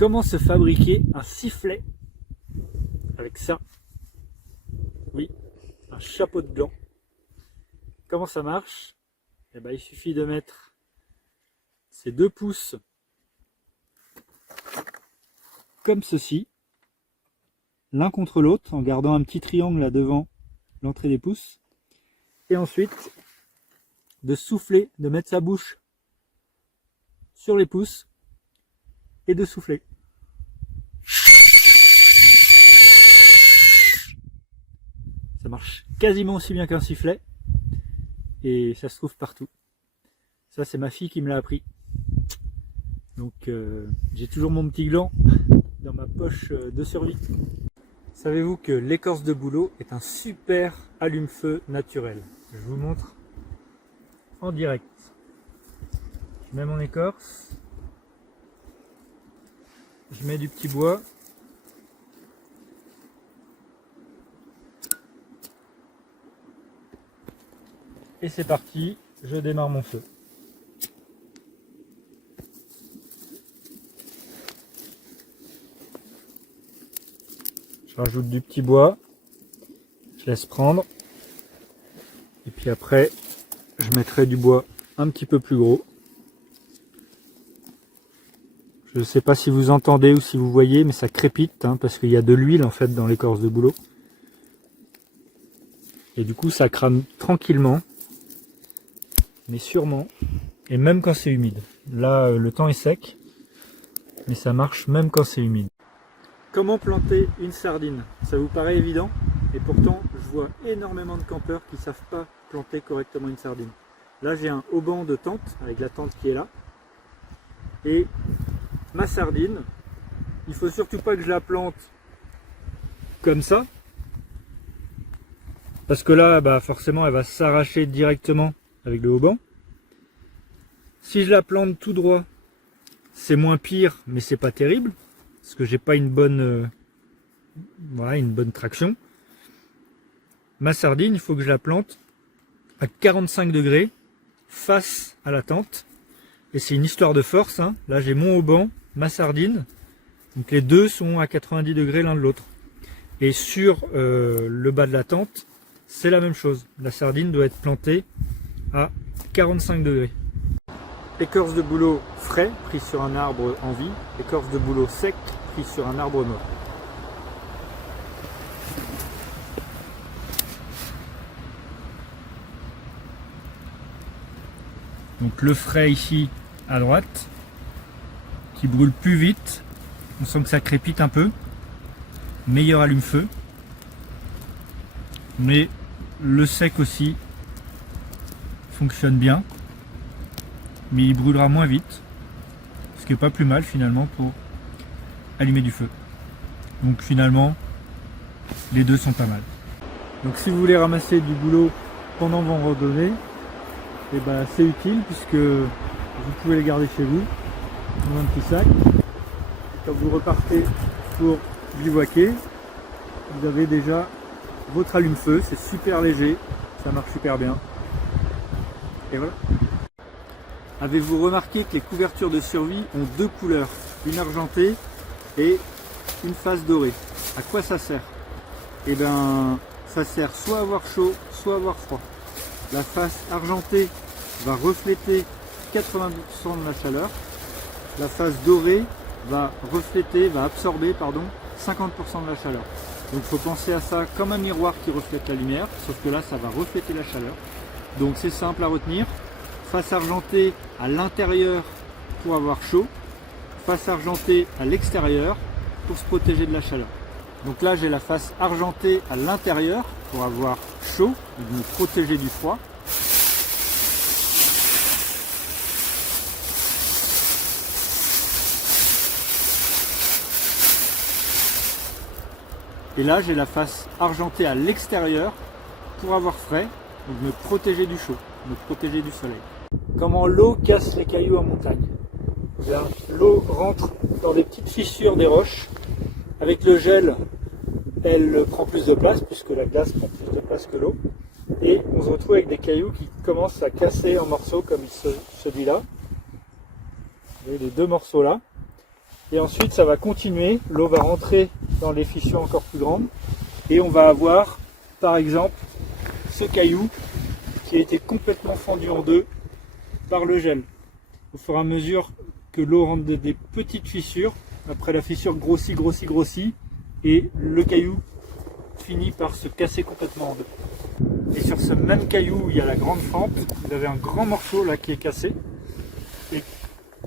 Comment se fabriquer un sifflet avec ça? Oui, un chapeau de gland. Comment ça marche? Eh ben, il suffit de mettre ces 2 pouces comme ceci, l'un contre l'autre, en gardant un petit triangle là devant l'entrée des pouces. Et ensuite, de souffler, de mettre sa bouche sur les pouces et de souffler. Ça marche quasiment aussi bien qu'un sifflet et ça se trouve partout. Ça, c'est ma fille qui me l'a appris. Donc j'ai toujours mon petit gland dans ma poche de survie. Savez-vous que l'écorce de bouleau est un super allume-feu naturel? Je vous montre en direct. Je mets mon écorce, je mets du petit bois, et c'est parti, je démarre mon feu. Je rajoute du petit bois, je laisse prendre, et puis après je mettrai du bois un petit peu plus gros. Je ne sais pas si vous entendez ou si vous voyez, mais ça crépite, hein, parce qu'il y a de l'huile en fait dans l'écorce de bouleau. Et du coup ça crame tranquillement, mais sûrement, et même quand c'est humide. Là le temps est sec, mais ça marche même quand c'est humide. Comment planter une sardine? Ça vous paraît évident, et pourtant je vois énormément de campeurs qui ne savent pas planter correctement une sardine. Là j'ai un auban de tente, avec la tente qui est là, et ma sardine, il faut surtout pas que je la plante comme ça, parce que là bah forcément elle va s'arracher directement avec le auban. Si je la plante tout droit, c'est moins pire, mais c'est pas terrible, parce que j'ai pas une bonne traction. Ma sardine, il faut que je la plante à 45 degrés face à la tente, et c'est une histoire de force, hein. Là j'ai mon auban, ma sardine, donc les deux sont à 90 degrés l'un de l'autre, et sur le bas de la tente c'est la même chose, la sardine doit être plantée à 45 degrés. Écorce de bouleau frais pris sur un arbre en vie, écorce de bouleau sec pris sur un arbre mort. Donc le frais ici à droite, qui brûle plus vite, on sent que ça crépite un peu, meilleur allume-feu, mais le sec aussi fonctionne bien, mais il brûlera moins vite, ce qui n'est pas plus mal finalement pour allumer du feu. Donc finalement, les deux sont pas mal. Donc si vous voulez ramasser du boulot pendant vos randonnées, et ben c'est utile puisque vous pouvez les garder chez vous dans un petit sac. Quand vous repartez pour bivouaquer, vous avez déjà votre allume-feu, c'est super léger, ça marche super bien. Et voilà. Avez-vous remarqué que les couvertures de survie ont 2 couleurs, une argentée et une face dorée? À quoi ça sert? Eh bien, ça sert soit à avoir chaud, soit à avoir froid. La face argentée va refléter 80% de la chaleur. La face dorée va absorber 50% de la chaleur. Donc il faut penser à ça comme un miroir qui reflète la lumière, sauf que là ça va refléter la chaleur. Donc c'est simple à retenir. Face argentée à l'intérieur pour avoir chaud, face argentée à l'extérieur pour se protéger de la chaleur. Donc là j'ai la face argentée à l'intérieur pour avoir chaud et me protéger du froid. Et là j'ai la face argentée à l'extérieur pour avoir frais, donc me protéger du chaud, me protéger du soleil. Comment l'eau casse les cailloux en montagne? L'eau rentre dans des petites fissures des roches. Avec le gel, elle prend plus de place puisque la glace prend plus de place que l'eau. Et on se retrouve avec des cailloux qui commencent à casser en morceaux comme celui-là. Vous voyez les 2 morceaux là. Et ensuite ça va continuer, l'eau va rentrer dans les fissures encore plus grandes et on va avoir par exemple ce caillou qui a été complètement fendu en deux par le gel. Au fur et à mesure que l'eau rentre des petites fissures, après la fissure grossit, grossit, grossit et le caillou finit par se casser complètement en deux. Et sur ce même caillou où il y a la grande fente, vous avez un grand morceau là qui est cassé et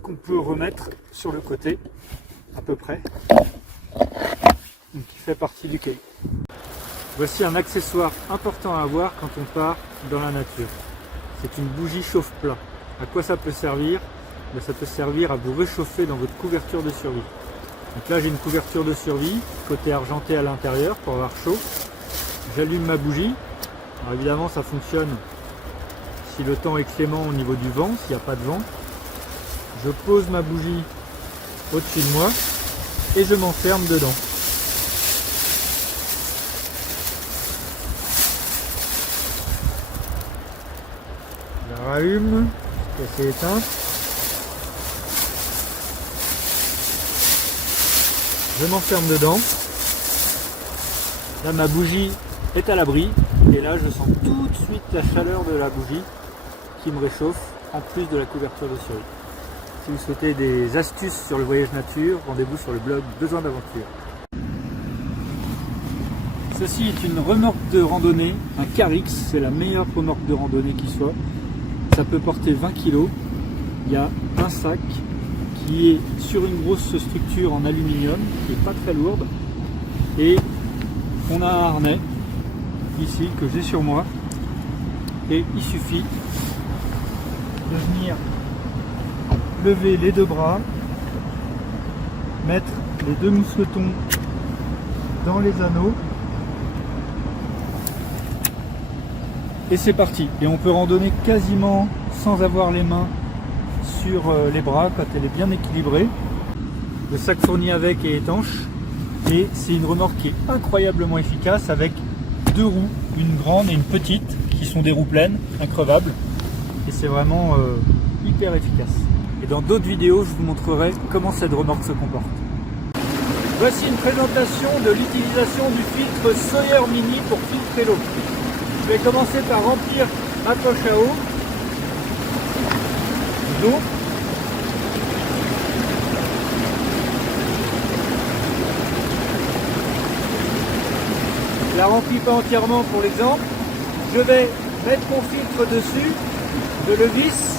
qu'on peut remettre sur le côté à peu près, donc qui fait partie du caillou. Voici un accessoire important à avoir quand on part dans la nature. C'est une bougie chauffe-plat. À quoi ça peut servir? Ça peut servir à vous réchauffer dans votre couverture de survie. Donc là j'ai une couverture de survie, côté argenté à l'intérieur pour avoir chaud. J'allume ma bougie. Alors évidemment ça fonctionne si le temps est clément au niveau du vent, s'il n'y a pas de vent. Je pose ma bougie au-dessus de moi et je m'enferme dedans. Je la rallume, c'est éteinte. Je m'enferme dedans. Là ma bougie est à l'abri et là je sens tout de suite la chaleur de la bougie qui me réchauffe en plus de la couverture de survie. Si vous souhaitez des astuces sur le voyage nature, rendez-vous sur le blog Besoin d'aventure. Ceci est une remorque de randonnée, un Carix, c'est la meilleure remorque de randonnée qui soit. Ça peut porter 20 kg. Il y a un sac qui est sur une grosse structure en aluminium, qui n'est pas très lourde. Et on a un harnais ici que j'ai sur moi. Et il suffit de venir lever les deux bras, mettre les deux mousquetons dans les anneaux et c'est parti. Et on peut randonner quasiment sans avoir les mains sur les bras quand elle est bien équilibrée. Le sac fourni avec est étanche et c'est une remorque qui est incroyablement efficace avec deux roues, une grande et une petite qui sont des roues pleines, increvables, et c'est vraiment hyper efficace. Et dans d'autres vidéos, je vous montrerai comment cette remorque se comporte. Voici une présentation de l'utilisation du filtre Sawyer Mini pour filtrer l'eau. Je vais commencer par remplir ma poche à eau d'eau. Je la remplis pas entièrement pour l'exemple. Je vais mettre mon filtre dessus, je le visse.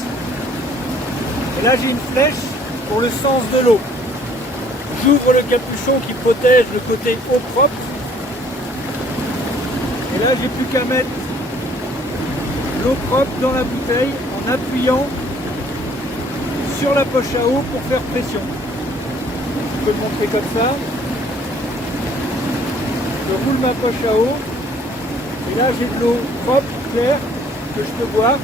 Et là j'ai une flèche pour le sens de l'eau. J'ouvre le capuchon qui protège le côté eau propre. Et là j'ai plus qu'à mettre l'eau propre dans la bouteille en appuyant sur la poche à eau pour faire pression. Je peux le montrer comme ça. Je roule ma poche à eau. Et là j'ai de l'eau propre, claire, que je peux boire.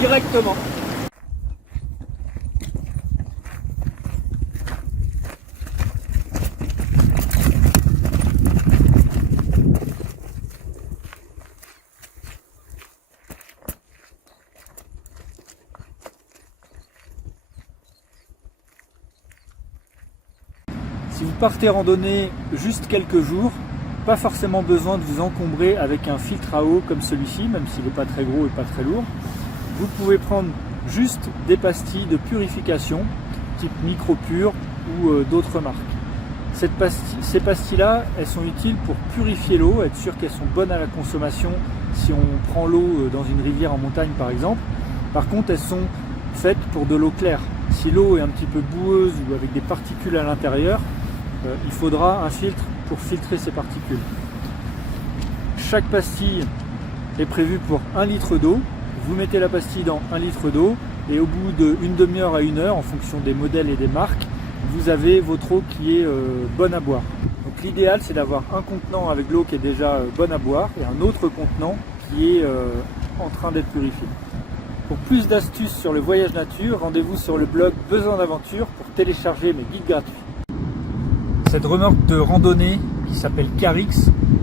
Directement. Si vous partez randonner juste quelques jours, pas forcément besoin de vous encombrer avec un filtre à eau comme celui-ci, même s'il n'est pas très gros et pas très lourd. Vous pouvez prendre juste des pastilles de purification, type Micropure ou d'autres marques. Ces pastilles-là, elles sont utiles pour purifier l'eau, être sûr qu'elles sont bonnes à la consommation si on prend l'eau dans une rivière en montagne par exemple. Par contre, elles sont faites pour de l'eau claire. Si l'eau est un petit peu boueuse ou avec des particules à l'intérieur, il faudra un filtre pour filtrer ces particules. Chaque pastille est prévue pour 1 litre d'eau. Vous mettez la pastille dans 1 litre d'eau et au bout d'une demi-heure à 1 heure, en fonction des modèles et des marques, vous avez votre eau qui est bonne à boire. Donc l'idéal c'est d'avoir un contenant avec l'eau qui est déjà bonne à boire et un autre contenant qui est en train d'être purifié. Pour plus d'astuces sur le voyage nature, rendez-vous sur le blog Besoin d'aventure pour télécharger mes guides gratuits. Cette remorque de randonnée qui s'appelle Carix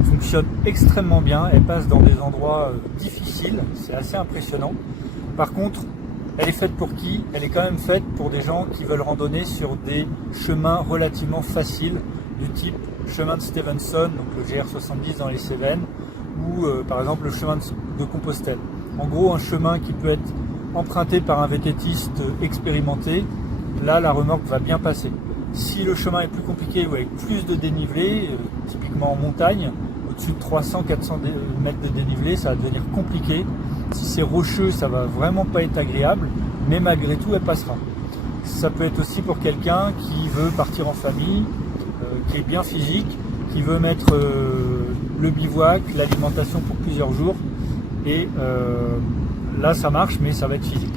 fonctionne extrêmement bien, elle passe dans des endroits difficiles, c'est assez impressionnant. Par contre, Elle est faite pour qui? Elle est quand même faite pour des gens qui veulent randonner sur des chemins relativement faciles, du type chemin de Stevenson, donc le GR70 dans les Cévennes, ou par exemple le chemin de Compostelle. En gros, un chemin qui peut être emprunté par un VTTiste expérimenté, là la remorque va bien passer. Si le chemin est plus compliqué ou avec plus de dénivelé, typiquement en montagne, au-dessus de 300-400 mètres de dénivelé, ça va devenir compliqué. Si c'est rocheux, ça va vraiment pas être agréable, mais malgré tout, elle passera. Ça peut être aussi pour quelqu'un qui veut partir en famille, qui est bien physique, qui veut mettre le bivouac, l'alimentation pour plusieurs jours, et là ça marche, mais ça va être physique.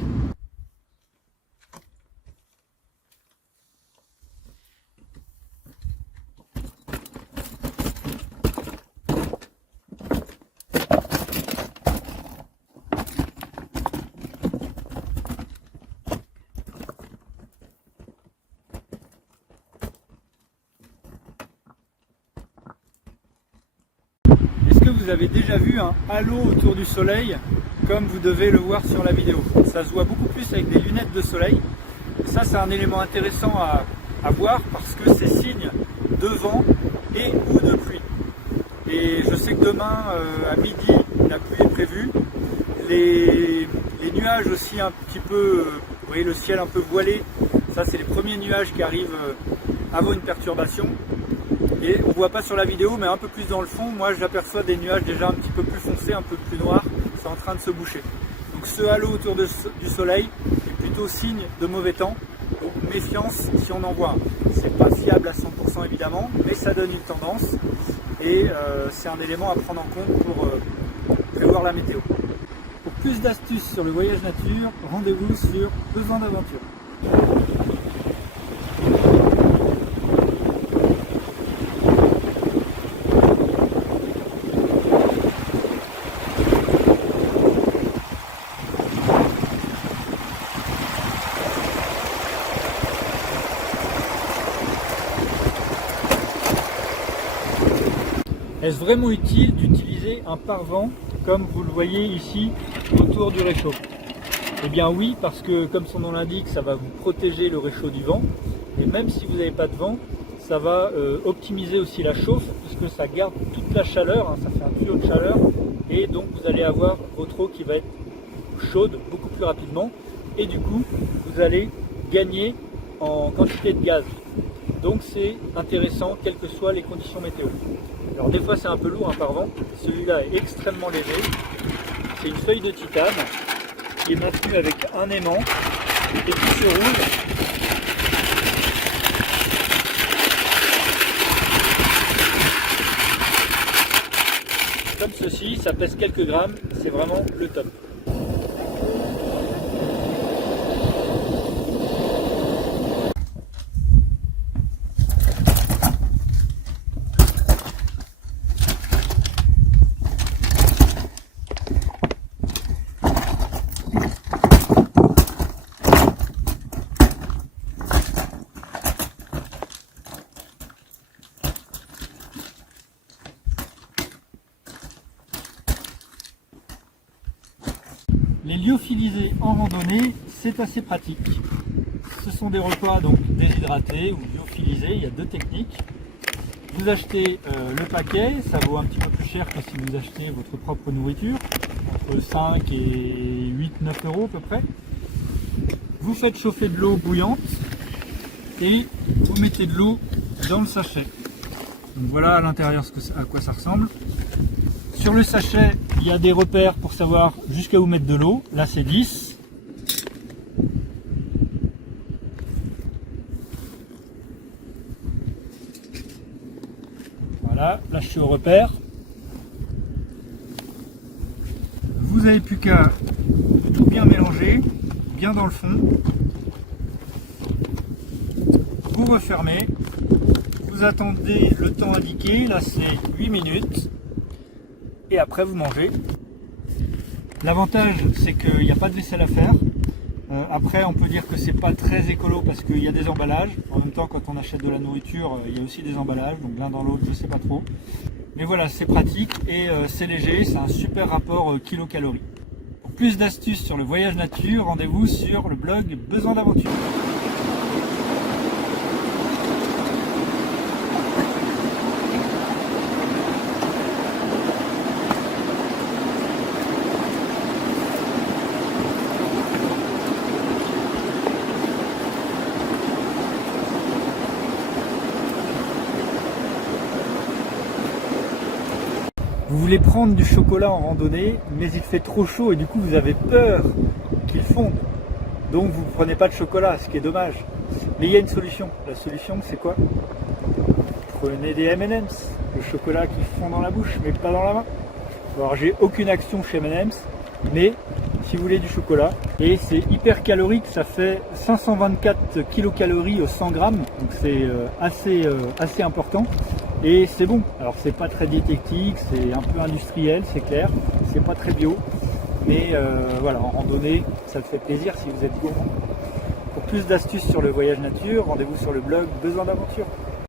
Vous avez déjà vu un halo autour du soleil comme vous devez le voir sur la vidéo. Ça se voit beaucoup plus avec des lunettes de soleil. Et ça, c'est un élément intéressant à voir parce que c'est signe de vent et ou de pluie. Et je sais que demain à midi la pluie est prévue. Les nuages aussi un petit peu, vous voyez le ciel un peu voilé, ça c'est les premiers nuages qui arrivent avant une perturbation. Et on ne voit pas sur la vidéo, mais un peu plus dans le fond, moi j'aperçois des nuages déjà un petit peu plus foncés, un peu plus noirs, c'est en train de se boucher. Donc ce halo autour du soleil est plutôt signe de mauvais temps, donc méfiance si on en voit. C'est pas fiable à 100% évidemment, mais ça donne une tendance et c'est un élément à prendre en compte pour prévoir la météo. Pour plus d'astuces sur le voyage nature, rendez-vous sur Besoin d'aventure. Est-ce vraiment utile d'utiliser un pare-vent comme vous le voyez ici autour du réchaud? Eh bien oui, parce que comme son nom l'indique, ça va vous protéger le réchaud du vent. Et même si vous n'avez pas de vent, ça va optimiser aussi la chauffe, puisque ça garde toute la chaleur, hein, ça fait un tuyau de chaleur. Et donc vous allez avoir votre eau qui va être chaude beaucoup plus rapidement. Et du coup, vous allez gagner en quantité de gaz. Donc c'est intéressant, quelles que soient les conditions météo. Alors des fois c'est un peu lourd un pare-vent, celui-là est extrêmement léger. C'est une feuille de titane qui est maintenue avec un aimant et qui se roule. Comme ceci, ça pèse quelques grammes, c'est vraiment le top. Les lyophilisés en randonnée, c'est assez pratique. Ce sont des repas donc déshydratés ou lyophilisés, il y a deux techniques. Vous achetez le paquet, ça vaut un petit peu plus cher que si vous achetez votre propre nourriture, entre 5 et 8-9 euros à peu près. Vous faites chauffer de l'eau bouillante et vous mettez de l'eau dans le sachet. Donc voilà à l'intérieur à quoi ça ressemble. Sur le sachet, il y a des repères pour savoir jusqu'à où mettre de l'eau. Là, c'est 10. Voilà, là je suis au repère. Vous n'avez plus qu'à tout bien mélanger, bien dans le fond. Vous refermez. Vous attendez le temps indiqué, là c'est 8 minutes. Et après vous mangez. L'avantage c'est qu'il n'y a pas de vaisselle à faire. Après on peut dire que c'est pas très écolo parce qu'il y a des emballages. En même temps quand on achète de la nourriture il y a aussi des emballages, donc l'un dans l'autre je sais pas trop. Mais voilà, c'est pratique et c'est léger, c'est un super rapport kilocalories. Pour plus d'astuces sur le voyage nature, rendez-vous sur le blog Besoin d'aventure. Vous voulez prendre du chocolat en randonnée, mais il fait trop chaud et du coup vous avez peur qu'il fonde. Donc vous ne prenez pas de chocolat, ce qui est dommage. Mais il y a une solution. La solution, c'est quoi? Prenez des M&M's, le chocolat qui fond dans la bouche, mais pas dans la main. Alors j'ai aucune action chez M&M's, mais si vous voulez du chocolat, et c'est hyper calorique, ça fait 524 kilocalories au 100 grammes, donc c'est assez important. Et c'est bon, alors c'est pas très diététique, c'est un peu industriel, c'est clair, c'est pas très bio, mais voilà, en randonnée, ça fait plaisir si vous êtes gourmand. Pour plus d'astuces sur le voyage nature, rendez-vous sur le blog Besoin d'aventure.